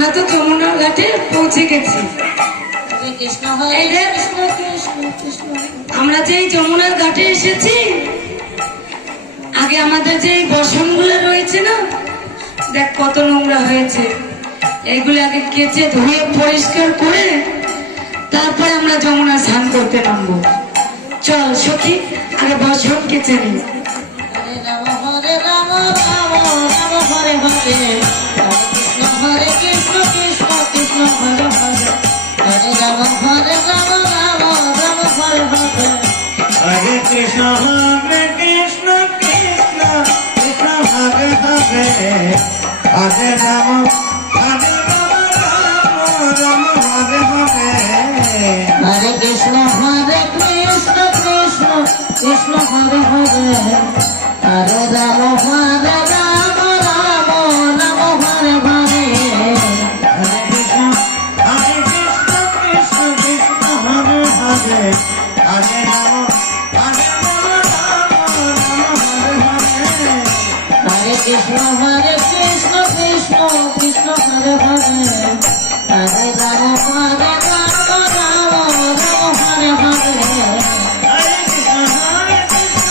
আমরা তো যমুনার ঘাটে পৌঁছে গেছি। আমরা যে যমুনার ঘাটে এসেছি, আগে আমাদের যে বসনগুলো রয়েছে না, দেখ কত নোংরা হয়েছে। এইগুলো আগে কেচে ধুয়ে পরিষ্কার করে তারপরে আমরা যমুনা স্নান করতে নামবো। চল সখী, আগে বসন কেচে নি। হরে কৃষ্ণ কৃষ্ণ কৃষ্ণ হরে হরে, হরে রাম হরে রাম রাম রাম হরে হরে। হরে কৃষ্ণ কৃষ্ণ কৃষ্ণ হরে হরে, হরে রাম রাম হরে হরে। হরে কৃষ্ণ কৃষ্ণ কৃষ্ণ হরে হরে, হরে রাম রাম রাম হরে হরে। হরে কৃষ্ণ কৃষ্ণ কৃষ্ণ হরে হরে, হরে রাম হরে কৃষ্ণ কৃষ্ণ কৃষ্ণ হরে হরে, হরে রাম রাম হরে হরে। হরে কৃষ্ণ কৃষ্ণ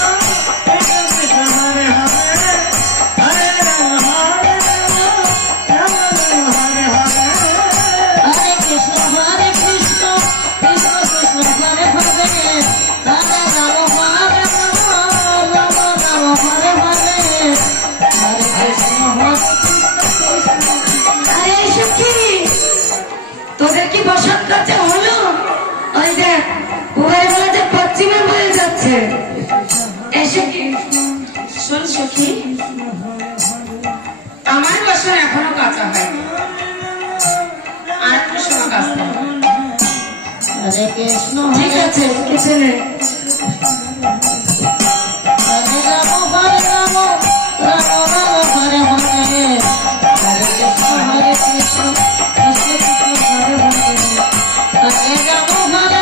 কৃষ্ণ হরে হরে, হরে রাম রাম হরে হরে। হরে কৃষ্ণ আরে সখী, তোদের কি বসন কাছে হলো? ওই দেখ উভয় বেলা যে পশ্চিমে বয়ে যাচ্ছে। এই সখী, শোন সখী, আমার বসন এখনো কাঁচা হয়নি, আর একটু সময় কাঁচতে হবে। হরে কৃষ্ণ ঠিক আছে, কিছু নেই। হরে রাম রাম হরে হরে। হরে কৃষ্ণ কৃষ্ণ কৃষ্ণ হরে হরে, হরে রাম রাম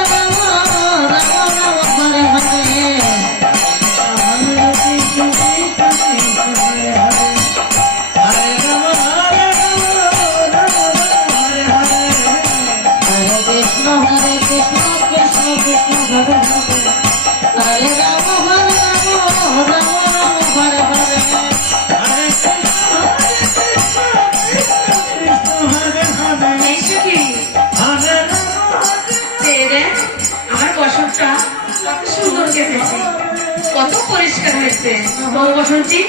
হরে হরে। হরে কৃষ্ণ কৃষ্ণ কৃষ্ণ হরে হরে, হরে রাম রাম হরে হরে। এই সখী, রে আমার বসনটা কত সুন্দর কেটেছে, কত পরিষ্কার হয়েছে তোর বসনটি।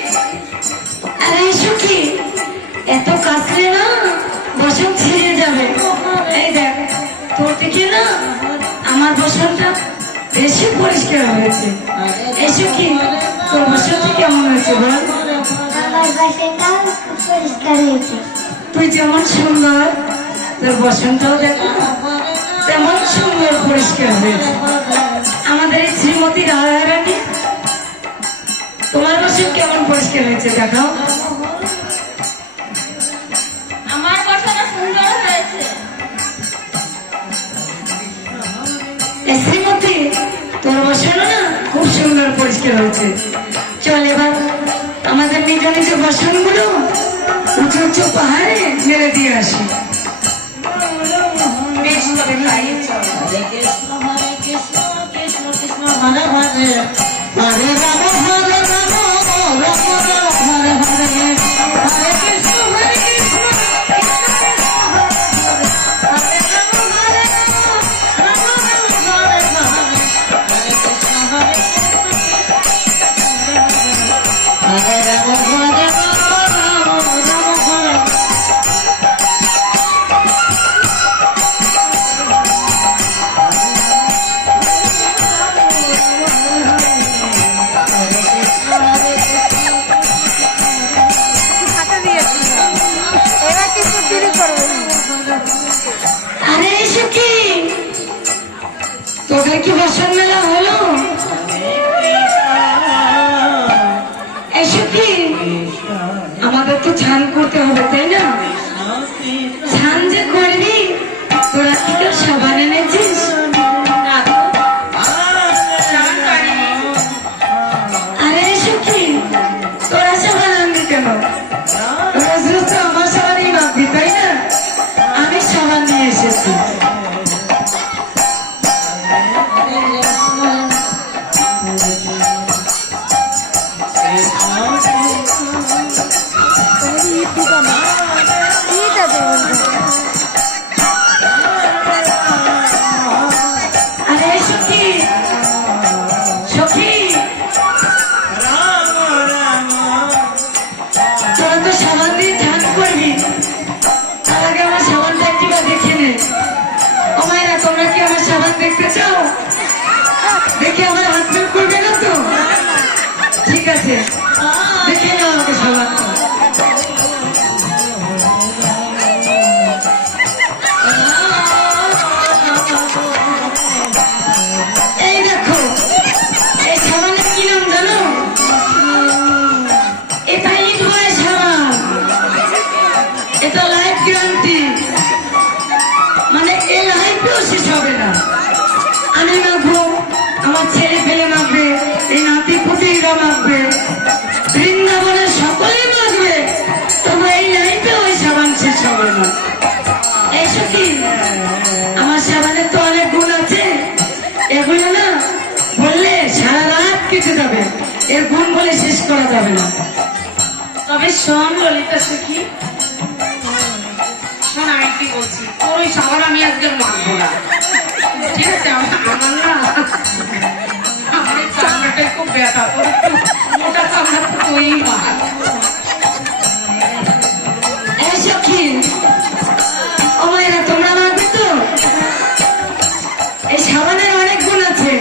আরে সখী, এত কাছে না বসন ছিঁড়ে যাবে। এই দেখ, তোর থেকে না আমার বসনটা বেশি পরিষ্কার হয়েছে। এই সখী, তোর বসনটি কেমন হয়েছে বল? আমার বাসাটা খুব পরিষ্কার হয়েছে। তুই যেমন সুন্দর, তোর বসনটাও দেখো তেমন সুন্দর পরিষ্কার হয়েছে। আমাদের এই শ্রীমতী রাধারানী, তোমার বসন কেমন পরিষ্কার হয়েছে দেখাও। আমার বাসাটা সুন্দর হয়েছে। এই শ্রীমতী, তোর বসনও না খুব সুন্দর পরিষ্কার হয়েছে। চল এবার আমাদের নিজ নিজ বসনগুলো উঁচু উঁচু পাহাড়ে মেরে দিয়ে আসি। বেশ তবে তাই চল। হরে কৃষ্ণ কৃষ্ণ কৃষ্ণ হরে হরে, হরে রাম হরে রাম হরে হরে। হরে কৃষ্ণ কৃষ্ণ হরে রাম হরে রাম হরে হরে। হরে কৃষ্ণ হরে রাম হরে রাম হরে। আরে সখী, তোদের কি বসন মেলা হলো? এই সখী, আমাদের তো স্নান করতে হবে তাই না? স্নান যে করবি, তোরা কি কেউ সাবান এনেছিস? আরে সখী, তোরা সাবান আনবি কেন? রোজ রোজ তো আমার সাবানই মাখবি তাই না? মাখছি, মানে এই লাইফেও শেষ হবে না। আমি মাখবো, আমার ছেলে ফেলে মাখবে, এই নাতি পুতিরা মাখবে, বৃন্দাবনের সকলেই মাখবে, তবু এই লাইফে ওই সাবান শেষ হবে না। এই সখী, আমার সাবানের তো অনেক গুণ আছে, এগুলো না বললে সারা রাত কেটে যাবে, এর গুণ বলে শেষ করা যাবে না। তবে শোন ললিতা সখী, শোন আমি কি বলছি, তোর ওই সাবান আমি আজকে মাখবো না, ঠিক আছে? আমার না, আমার এই চামড়াটাই খুব ব্যথা, তোর একটু মোটা চামড়া তো তুই মাখ। এই সখী, ও মায়েরা তোমরা মাখবে তো? এই সাবানের অনেক গুণ আছে,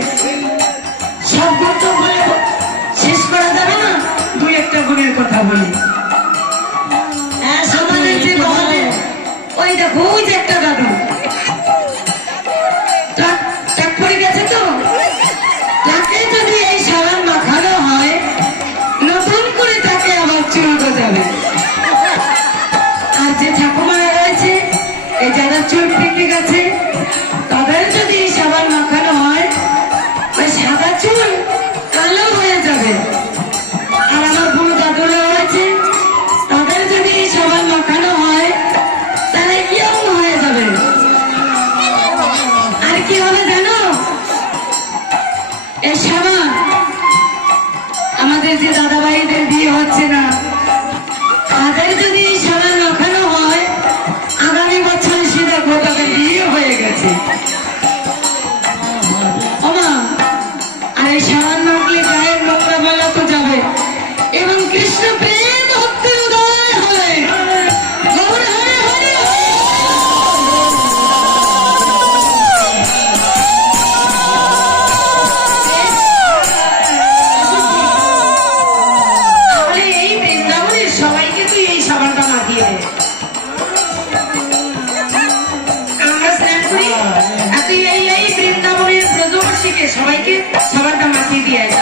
সব গুণ তো বলে শেষ করা যাবে না, দুই একটা গুণের কথা বলি। সাবানের যে বলে, ওই দেখো ওই যে একটা দাদু টাক পড়ে গেছে, তো তাকে যদি এই সাবান মাখানো হয়, নতুন করে তাকে আবার চুল গজাবে। আর যে ঠাকুমারা রয়েছে, এই যারা চুল পেকে গেছে, তাদের যদি এই সাবান মাখানো হয়, ওই সাদা চুল কালো হয়ে যাবে। আর আমার বুড়ো দাদুরা রয়েছে, তাদের যদি এই সাবান মাখানো হয়, তারা ইয়ং হয়ে যাবে। আর কি হবে জানো? এই সাবান আমাদের যে দাদা ভাইদের বিয়ে হচ্ছে না, তাদের যদি এই সাবান মাখানো হয়, আগামী বছর সে দেখো তাদের বিয়ে হয়ে গেছে। ওমা, আর এই সাবান মাখলে গায়ের নোংরা বলা তো যাবে, এবং কৃষ্ণ প্রেম ভক্তির উদয় হবে। গৌর হরে হরে। তাহলে এই বৃন্দাবনের সবাইকে তুই এই সাবানটা মাখিয়ে দে, আমরা স্নান করি, আর তুই এই বৃন্দাবনের ব্রজবাসীকে সবাইকে সাবানটা মাখিয়ে দিয়ে আয়।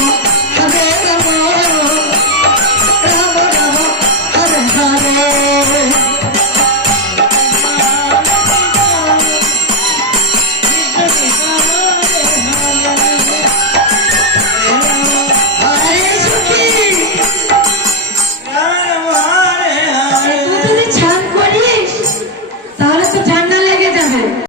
জন্য